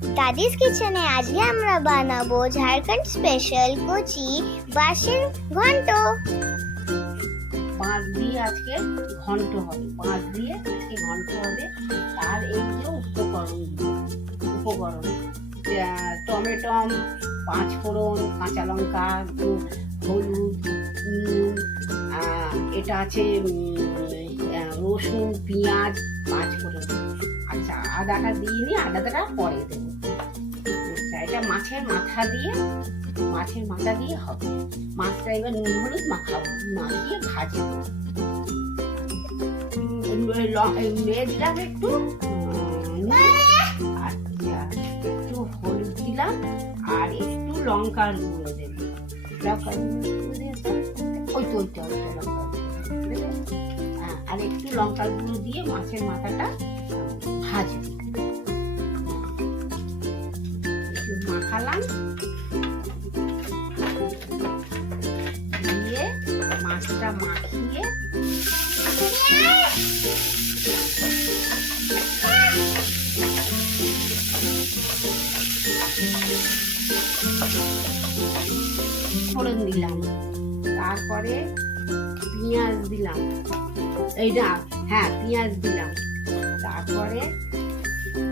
দাদিস কিচেনে আজকে আমরা বানাবো ঝাড়খণ্ড স্পেশাল কচি বাঁশের ঘন্ট। পাঁচ দিয়ে আজকে ঘন্ট হবে। পাঁচ দিয়ে আজকে ঘন্ট হবে। তার এই যে উপকরণ উপকরণ টমেটম পাঁচ ফোড়ন কাঁচা লঙ্কা, হলুদ এটা আছে রসুন, পেঁয়াজ, পাঁচ ফোড়ন। আচ্ছা আদাটা দিয়ে নি, আদাটা পরে দেবো। আচ্ছা এটা মাছের মাথা দিয়ে, মাছের মাথা দিয়ে হবে। মাছটা এবার নুন হলুদ মাখাবো, মাখিয়ে ভাজবো। দিলাম একটু। আচ্ছা একটু হলুদ দিলাম, আর একটু লঙ্কার দেব। লঙ্কার গুঁড়ো দিয়ে ওই তো ওইটা ওইটা একটু লঙ্কার গুঁড়ো দিয়ে মাছের মাথাটা ভাজবো। একটু মাখালাম। দিয়ে মাছটা মাখিয়ে ফোড়ন দিলাম। তারপরে পেঁয়াজ দিলাম। এই না হ্যাঁ পেঁয়াজ দিলাম। তারপরে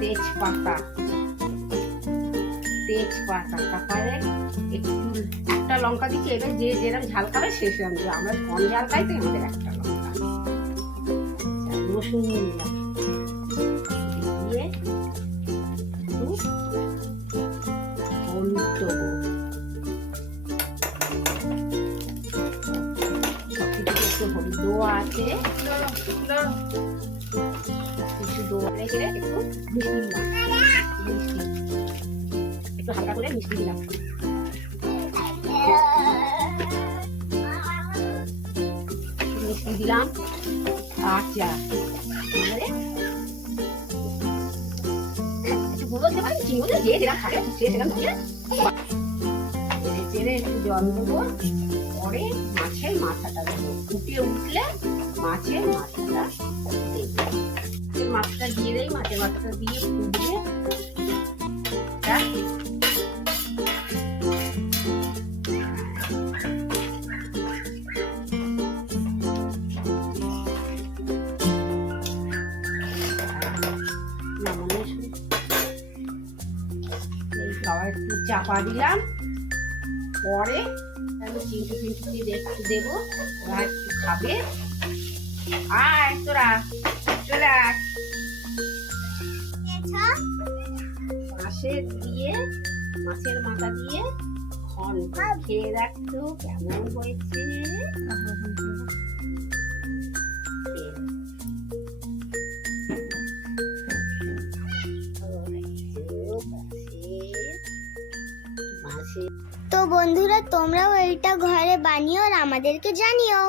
তেজপাতা। তেজপাতা তারপরে একটু একটা লঙ্কা দিচ্ছি এবার যে যেরকম ঝাল খাবে সে সেরকম আমরা কম ঝাল খাই তো আমাদের একটা লঙ্কা। আচ্ছা, রসুন দিলাম। একটু হলুদ দেওয়া আছে। একটু দেওয়া রেখে একটু মিষ্টি দিলাম মিষ্টি একটু হালকা করে মিষ্টি দিলাম মিষ্টি দিলাম। আচ্ছা চিনি গুঁড়ো যে যেরকম খাবে সে সেরকম দিয়ে নেড়ে একটু জল দেবো। পরে মাছের মাথাটা দেবো। ফুটে উঠলে মাছের মাথাটা মাছের দিয়ে দেই, মাছের মাথাটা দিয়ে এই খাবার একটু চাপা দিলাম। পরে আমি চিন্টু চিন্টুকে দেখতে দেবো ওরা একটু খাবে? আয় তোরা চলে আয়। মাছের দিয়ে মাছের মাথা দিয়ে ঘণ্টা খেয়ে রাখতো কেমন হয়েছে। তো বন্ধুরা তোমরাও এইটা ঘরে বানিও আর আমাদেরকে জানিও।